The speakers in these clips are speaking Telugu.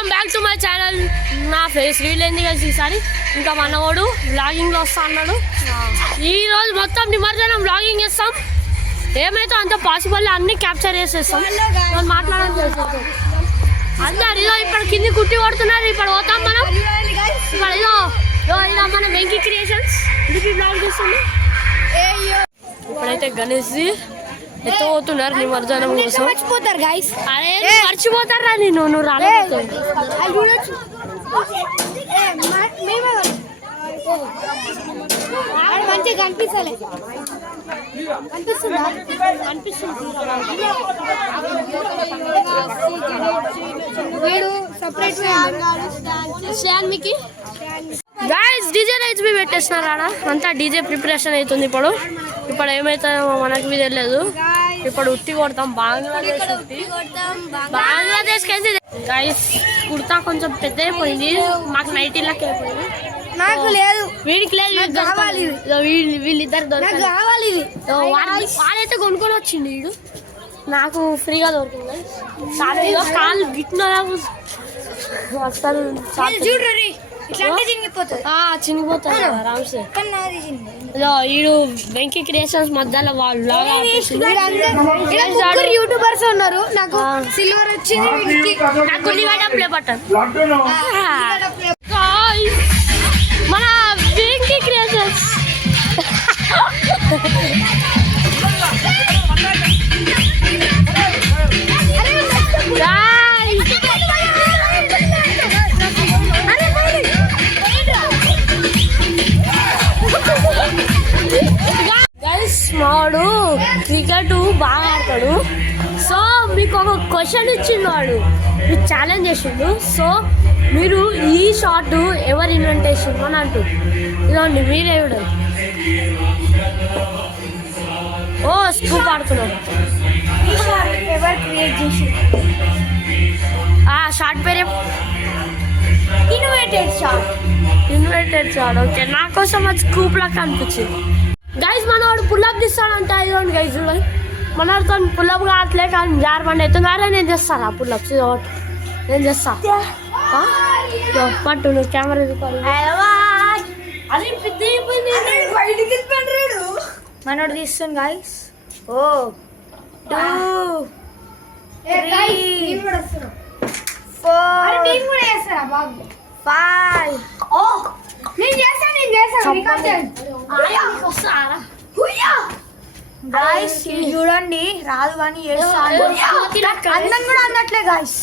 Welcome back to my channel. నా ఫేస్ రీల్ ఏంది కదా ఈసారి. ఇంకా మనవాడు వ్లాగింగ్లో వస్తా అన్నాడు. ఈరోజు మొత్తం నిమజ్జనం వ్లాగింగ్ చేస్తాం. ఏమైతే అంత పాసిబుల్ అన్ని క్యాప్చర్ చేసేస్తాం. మాట్లాడడం చేసేస్తాం అందరు. ఇదో ఇప్పుడు కింది కుట్టి కొడుతున్నారు. ఇప్పుడు పోతాం మనం. ఇప్పుడు ఇదో ఇదో మన వెంకీ క్రియేషన్స్ ఇది బ్లాగ్ చేస్తుంది. ఇప్పుడైతే గణేష్జీ ఎత్తపోతున్నారు నిమజ్జనం కోసం. మర్చిపోతారు గైస్. అరే మర్చిపోతారా నువ్వు రాలేదు. మంచిగా కనిపిస్తలే. కనిపిస్తుందా? వీడు సపరేట్ గైస్ డీజే లైట్స్ బి పెట్టేస్తున్నారు ఆడ. అంతా డీజే ప్రిపరేషన్ అవుతుంది. ఇప్పుడు ఏమైతుందో మనకి మీద తెలియదు. ఇప్పుడు ఉట్టి కొడతాం. బంగ్లాదేశ్కి అయితే గైస్ కుర్తా కొంచెం పెద్ద అయిపోయింది. మాకు నైటీలకి అయిపోయింది. నాకు లేదు, వీడికి లేదు. వీళ్ళిద్దరు కావాలి. వాడైతే కొనుక్కొని వచ్చిండు. వీడు నాకు ఫ్రీగా దొరికింది. కాలు గిట్టిన అసలు చినిగిపోతాడు రామ్సే. వీడు వెంకీ క్రియేషన్స్ మధ్యలో వాళ్ళు యూట్యూబర్స్ ఉన్నారు. నాకు సిల్వర్ వచ్చింది. నాకు ఉల్లిగడ్డ ప్లే బటన్. మన వెంకీ క్రియేషన్స్ వాడు క్రికెట్ బాగా ఆడతాడు. సో మీకు ఒక క్వశ్చన్ ఇచ్చిండు. వాడు మీకు ఛాలెంజ్ చేసిండు. సో మీరు ఈ షాట్ ఎవరు ఇన్వెంట్ చేసిండు అని అంటూ ఇదండి మీరే చూడండి. ఓ స్కూప్ ఆడుతున్నాడు. ఎవరు క్రియేట్ చేసి ఆ షాట్ పేరే ఇన్వైటెడ్ షాట్. ఓకే, నా కోసం అది స్కూప్ లాగా అనిపించింది. గైస్ మనవాడు పుల్లప్ తీస్తాడంట. ఇదిగోండి గైస్ చూడండి. మనవాడితో పుల్లప్ కావట్లే కానీ జారబండి అవుతున్నారా. నేను చేస్తాను ఆ పుల్లప్స్. నేను చేస్తా పట్టు. నువ్వు కెమెరా మనోడు తీస్తుంది గైస్. 2 3 4 5 నేను గైస్ చూడండి. రాదు అని అందం కూడా అందట్లే గైస్.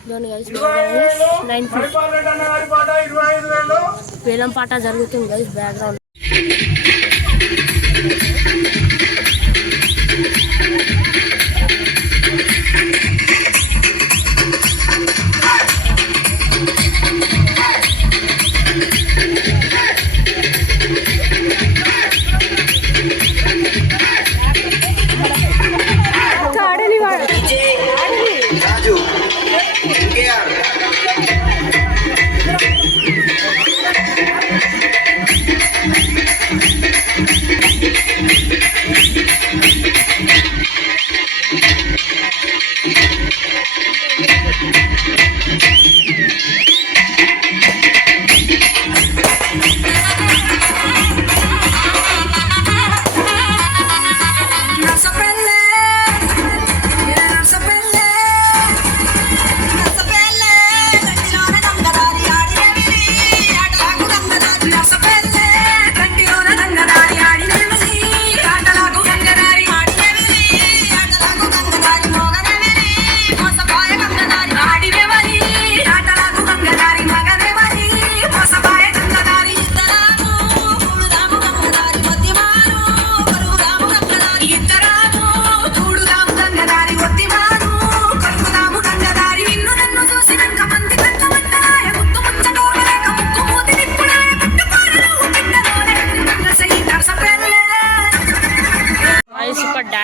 మన గణేష్ వేలం పాట జరుగుతుంది గైస్ బ్యాక్గ్రౌండ్.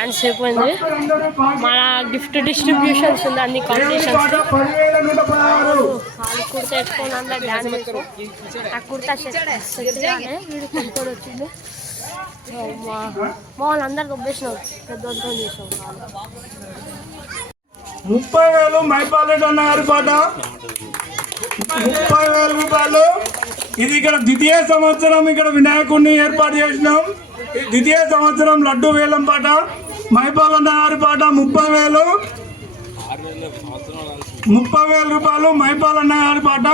డ్యాన్స్ అయిపోయింది. మన గిఫ్ట్ డిస్ట్రిబ్యూషన్స్ ఉంది అన్ని కాంపిటీషన్స్. వాళ్ళు కుర్తా వేసుకొని అందరు డ్యాన్స్ వేసుకో. ఆ కుర్తా వీడు కొనుక్కొని వచ్చింది. మా వాళ్ళందరూ దొబ్బేసినావు పెద్దతో చేసాం. 30,000 మైపాలెట్ అన్న గారి పాట 30,000 రూపాయలు. ఇది ఇక్కడ ద్వితీయ సంవత్సరం ఇక్కడ వినాయకుడిని ఏర్పాటు చేసినాం. ద్వితీయ సంవత్సరం లడ్డు వేలం పాట మైపాలన్న గారి పాట 30,000 రూపాయలు. మైపాలన్న గారి పాట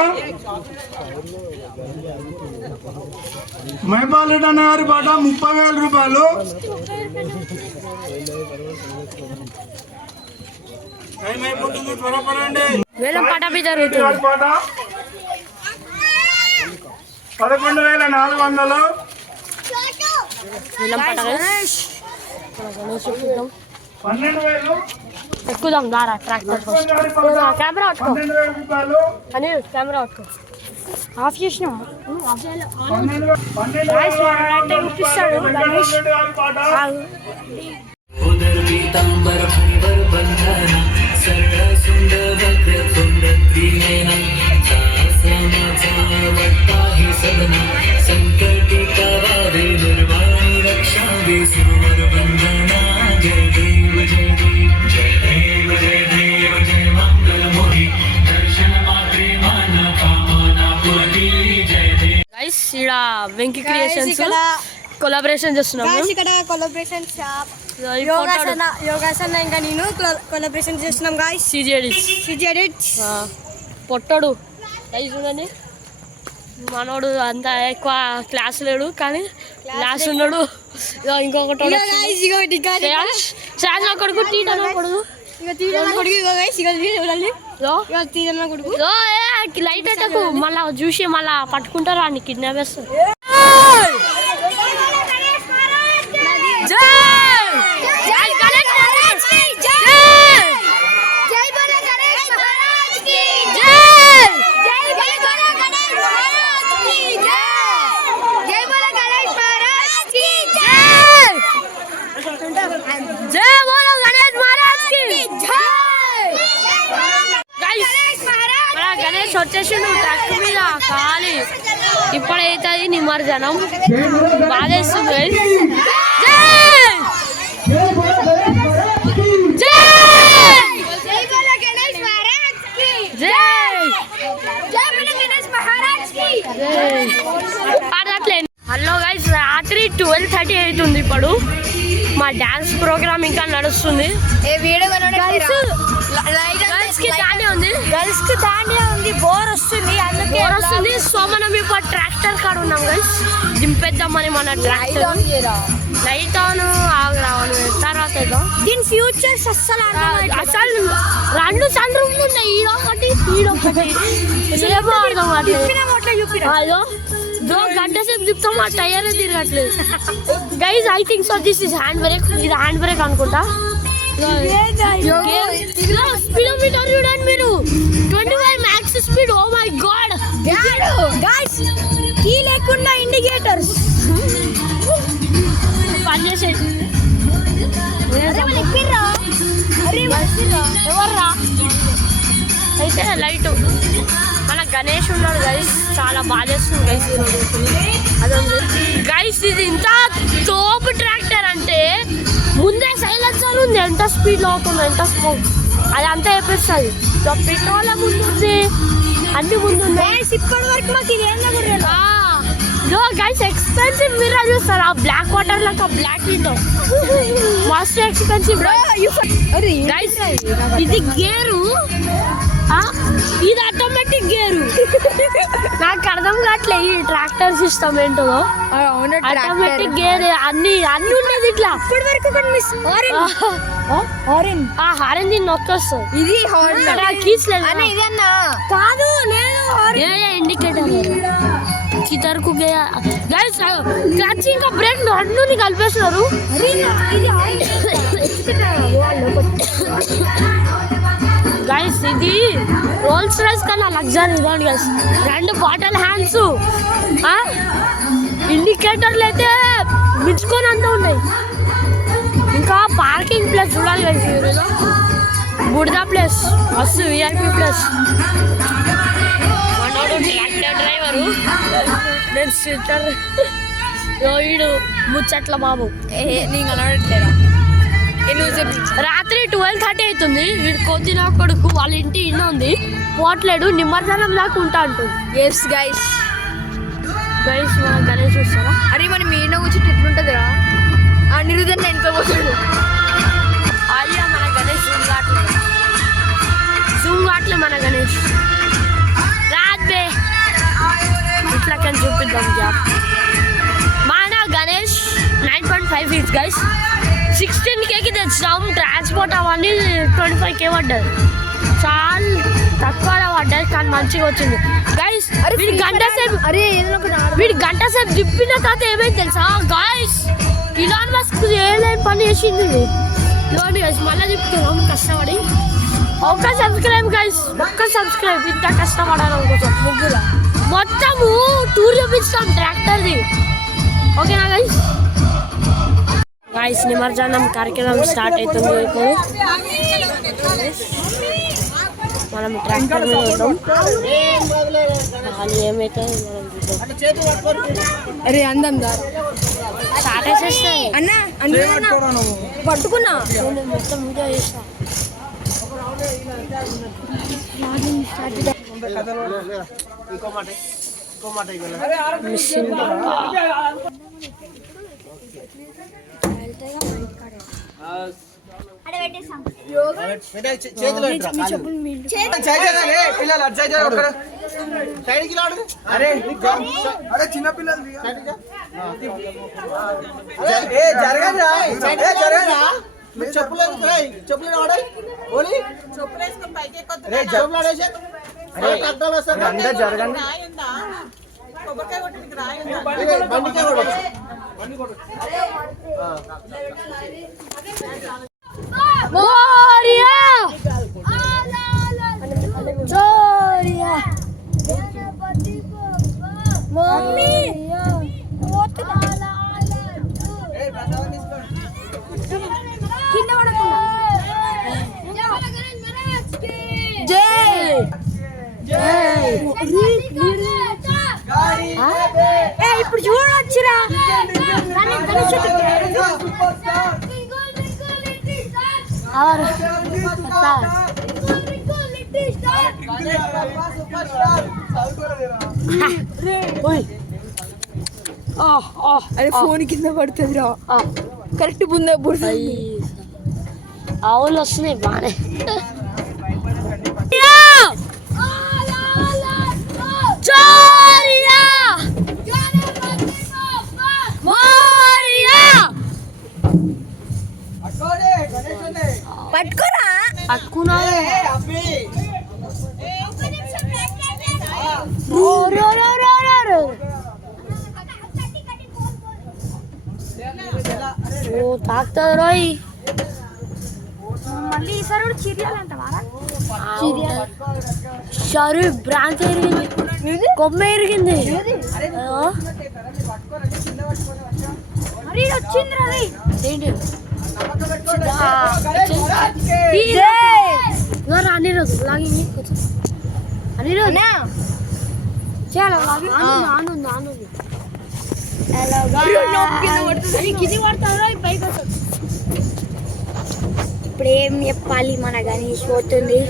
మైపాలెట్ అన్న గారి పాట 30,000 రూపాయలు. వేలం పాట మీద జరుగుతుంది. 11,400. వేలం పాట 12,000. ఎక్కుదాం దారా ట్రాక్టర్ కెమెరా పట్టుకో 12,000 రూపాయలు. అని కెమెరా పట్టుకో. ఆఫ్ చేసినా చూపిస్తాడు గణేష్. उदर पीतांबर फणिवर बंधन सरळ सुंद वक्र तुंड त्रिनेना सहस्रनाचा वट्टा हि सदना संकटी करावे निर्वाणी रक्षावे सुरवर वंदना. जय देव जय देव जय देव जय देव जय मंगल मोहि दर्शन मात्रे मन कामना पूर्ति जय देव. గైస్ ఇక్కడ వెంకీ క్రియేషన్స్ కొలాబరేషన్ చేస్తున్నాము. ఇక్కడ కొలాబరేషన్ షాప్ యోగాసన ఇంకా నేను కొలాబరేషన్ చేస్తున్నాం గాయ్స్. సిజెడ్ పొట్టడు గైస్ చూడండి. మనోడు అంత ఎక్కువ క్లాస్ లేడు కానీ క్లాస్ ఉన్నాడు. ఇంకొకటి కొడుకు లైట్ అట్టకు మళ్ళా చూసి మళ్ళా పట్టుకుంటారా అని కిడ్నాప్ చేస్తారు. గణేష్ వచ్చేసిండు ట్రక్ మీద ఖాళీ. ఇప్పుడైతుంది నిమజ్జనం బాధేస్తుంది. హలో గైస్, రాత్రి 12:30 అవుతుంది. ఇప్పుడు మా డాన్స్ ప్రోగ్రామ్ ఇంకా నడుస్తుంది. గర్ల్స్ కి దాండియా ఉంది. బోర్ వస్తుంది. సో మనం ఇప్పుడు ట్రాక్టర్ కాడ ఉన్నాం గైస్. దింపేద్దామని మన ట్రాక్టర్ లైట్ ఆన్ తర్వాత దీని ఫ్యూచర్స్ అసలు రెండు సన్ రూమ్లు ఉన్నాయి. ఈడొకటి గంట సేపు తిప్పుతాం ఆ టైర్ తిరగట్లేదు guys. I think so this is hand brake. ఇది హ్యాండ్ బ్రేక్ అనుకుంటా. స్పీడోమీటర్ చూడండి మీరు 25 max speed. Oh my god guys, key లేకుండా ఇండికేటర్స్ పనిచేసేది. ఎవర్రా అయితే లైట్ మన గణేష్ ఉన్నాడు గైస్. చాలా బాగా చేస్తుంది గైస్ ఈరోజు. అదే గైస్, ఇది ఇంత తోపు ట్రాక్టర్ అంటే ముందే సైలెన్సర్ ఉంది. ఎంత స్పీడ్లో అవుతుంది, ఎంత స్మోక్ అది అంతా చెప్పేస్తుంది. పెట్రోల్ ముందుంది, అన్ని ముందున్నాయి. ఇప్పటి వరకు మాకు ఇది ఏం గైస్ ఎక్స్పెన్సివ్. మీరు చూస్తారు ఆ బ్లాక్ వాటర్ లాగా బ్లాక్ విండో మస్తు ఎక్స్పెన్సివ్ గైస్. ఇది గేరు, ఇది ఆటోమేటిక్ గేరు. నాకు అర్థం కావట్లే ఈ ట్రాక్టర్ సిస్టమ్ ఏంటో. ఆటోమేటిక్ గేర్ అన్ని ఉన్నది ఇట్లా. హారెన్ దీన్ని నొక్కొస్తుంది. ఇది కీస్ లేదు కాదు, ఇండికేటర్ కితర్కు గైస్. క్లచ్ ఇంకా బ్రేక్ రెండు కలిపేస్తున్నారు. గైస్ ఇది రోల్స్ రాయ్స్ కన్నా లగ్జరీ ఇవ్వండి గైస్. 2 బాటిల్ హ్యాండ్స్, ఇండికేటర్లు అయితే మించుకొని అంతా ఉన్నాయి. ఇంకా పార్కింగ్ ప్లేస్ చూడాలి కదా, బుడదా ప్లేస్ బస్సు విఐపి ప్లేస్. మనోడు ట్రాక్టర్ డ్రైవరు, నేను సిస్టర్ వీడు ముచ్చట్ల బాబు. నీకు అనట్లేరా రాత్రి 12:30 అవుతుంది. వీడు కొద్దిన కొడుకు వాళ్ళ ఇంటి ఇన్న ఉంది, పోట్లేడు, నిమజ్జనం దాకా ఉంటా అంటుంది. ఎస్ గైస్ మన గణేష్ చూస్తారా? అరే మనం ఈయన కూర్చుంటే ఎట్లుంటుందిరా? అనిరుద్ధన్ వెనక పోతాడు. అయ్యా మన గణేష్ జూమ్ కాట్లే మన గణేష్ రాత్రే ఇట్లా కానీ చూపిద్దాం. జాబ్ మన గణేష్ 9.5 feet గైస్. 16Kకి తెచ్చినాం. ట్రాన్స్పోర్ట్ అవన్నీ 25K పడ్డది. చాలా తక్కువ పడ్డది కానీ మంచిగా వచ్చింది గైస్. వీడి గంట సేపు దిప్పిన తర్వాత ఏమైంది తెలుసా గైస్? ఇలాన్ మస్క్ ఏలేని పని చేసింది. లోన్ గైస్ మళ్ళీ చెప్తున్నాం కష్టపడి. ఒక్క సబ్స్క్రైబ్ గైస్, ఒక్క సబ్స్క్రైబ్. ఇంత కష్టపడాలి కోసం ముగ్గురు మొత్తము టూర్ చూపిస్తాం ట్రాక్టర్ది. ఓకేనా గైస్? గైస్ నిమజ్జనం కార్యక్రమం స్టార్ట్ అవుతుంది. ఇప్పుడు మనం ట్రాక్టర్ మీద ఉంటాం. అది ఏమైతే అరే అందం స్టార్ట్ వేసేస్తాయి అన్న పట్టుకున్నా మొత్తం వీడియో చేస్తా. మిషన్ చిన్న పిల్లలు చెప్పులేదు చెప్పులు ఆడాలి ఓలి చెప్పులు వేసుకొని పైకి చెప్పులు ఆడేసి జరగండి బండికే Gloria! Gloria! Mommy! Jay! ఇప్పుడు చూడొచ్చురా. అరే ఫోన్ కింద పడుతుంది రా. కరెక్ట్ బుంద పుడుతుంది. ఆవులు వస్తున్నాయి బాగానే. పట్టుకోరా పట్టుకున్నా తాకుతుంది రోయ్. మళ్ళీ ఈసారి కూడా చిరియాలంటవా? షరు బ్రాంచ్ ఎరిగింది, కొమ్మ ఎరిగింది. వచ్చింది ఏంటి అనిరోజు లాగింగ్ అనిరోజు చాలా ఆనందం ఆనందం కింది పడతారా పైకి వస్తుంది. ఇప్పుడు ఏం చెప్పాలి? మన గణేష్ పోతుంది.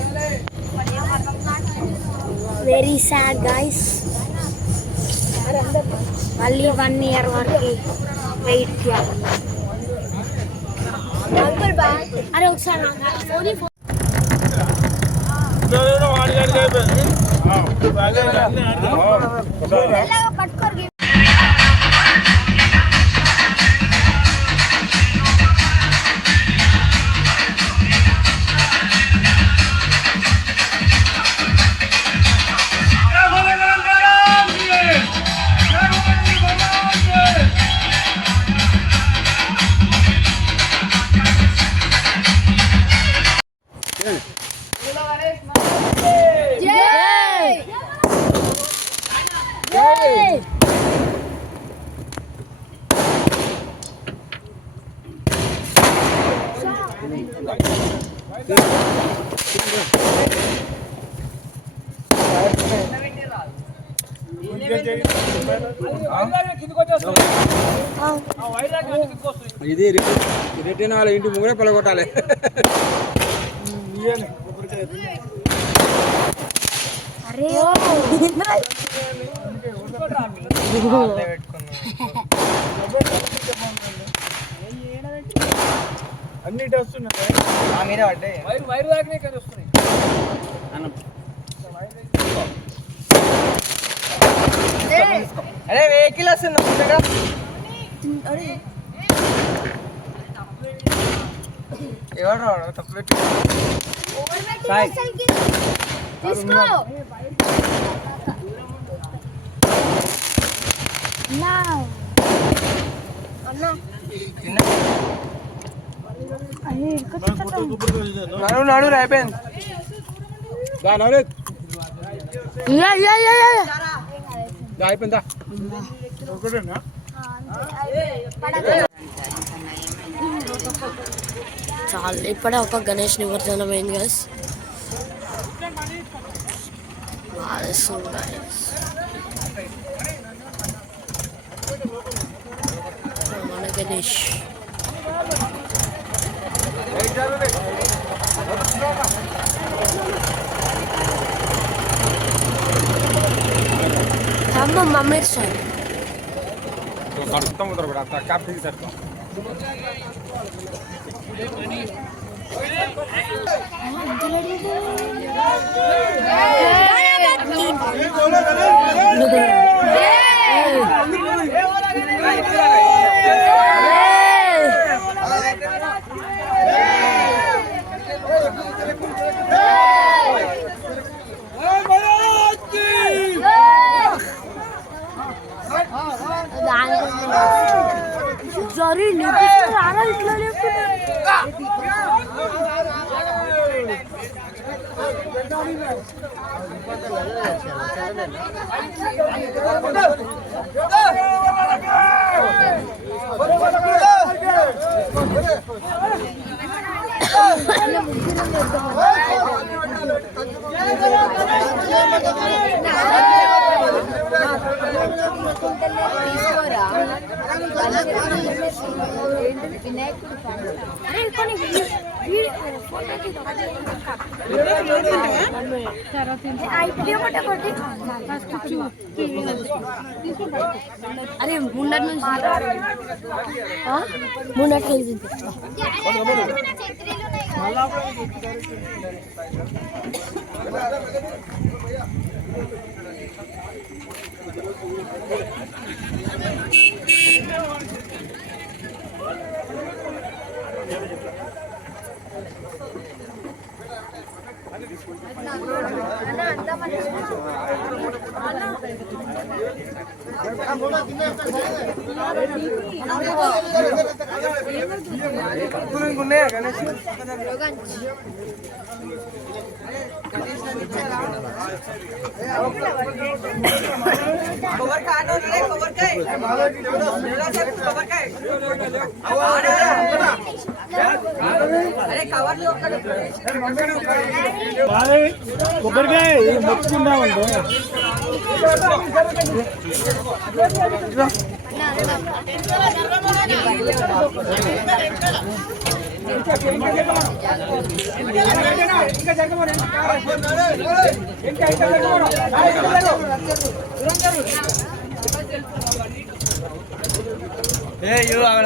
Very sad guys. మళ్ళీ 1 year వరకు వెయిట్ చేయాలి. అరే ఒకసారి ఫోన్ పట్టుకోరు. ఇది రిటర్న్ వాళ్ళ ఇంటి ముగ్గురే పొలగొట్టాలి. అన్ని వస్తున్నాయి మీరే పడ్డాయి. వైరు దాకా ఇక్కడ వస్తున్నాయి. అరే వెహికల్ వస్తుంది. ఎవరు రావడం తప్పు పెట్టి నడు అయిపోయింది. అయిపోయిందా ఒకటేనా చాలా ఇప్పుడే ఒక గణేష్ నిమజ్జనం అయింది గైస్. మన గణేష్ మమ్మీ సార్ జరీ రారా ఇట్లా అరే ముందటి నుంచి ముందటి ఉన్నాయా గణేష్? కొబ్బరికాయ మొక్కుకుందామండి.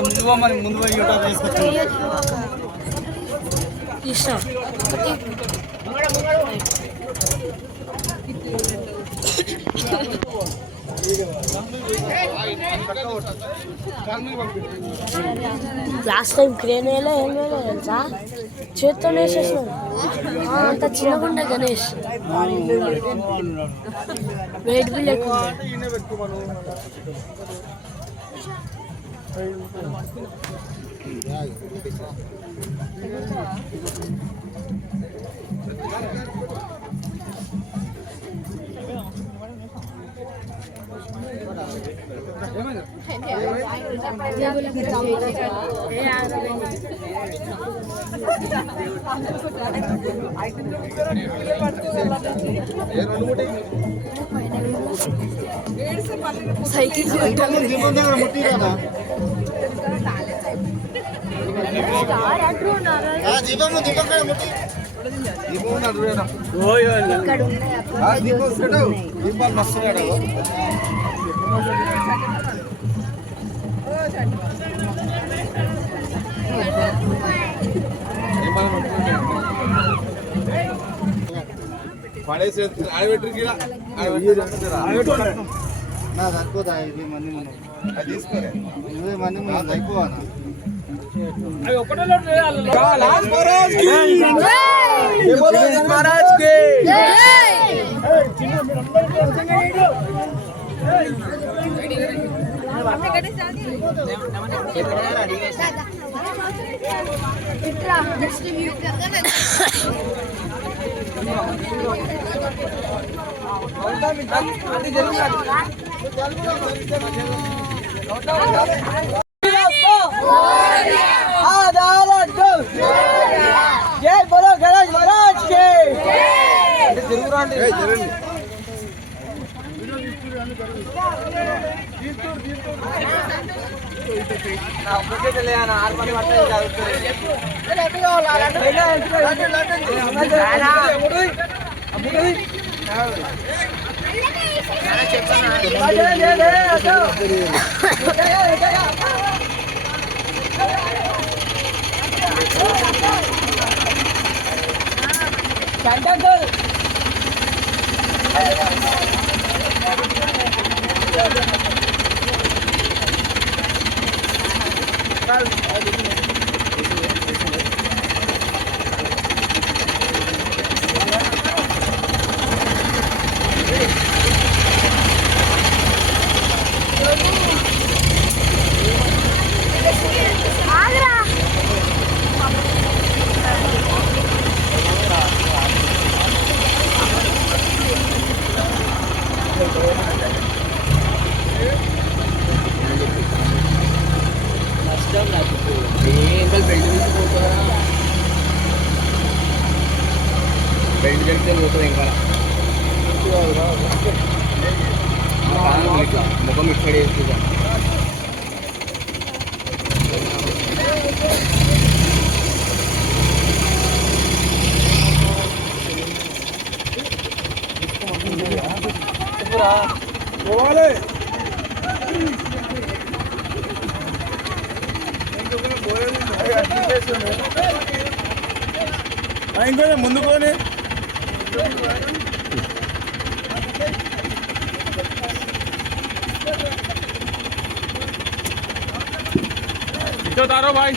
ముందు పోమని ముందు పోయి యూట్యూబ్ తీసుకొచ్చి లాస్ట్ టైం క్రేన్ వేయలే ఏం వేయలే తెలుసా, చేత్తో వేసేసినాడు. అంత చిన్నగుండే గణేష్, వెయిట్ బిల్ ఎక్కువ. సైకిల్ పడేసి ఆడబెట్టి నా సరిపోతా 20 మంది మనం అది తీసుకోలే 20 మంది మనం అయిపోవాలా జై బోలో గణేష్ మహారాజ్ కి బెల్ట్ జరిగితే పోతుంది ఇంకా ముఖం ఇక్కడ వేసుకుంటా పోవాలి ఇంకో ముందుకోని तारो भाई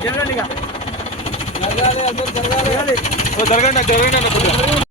జరగండి జరగండి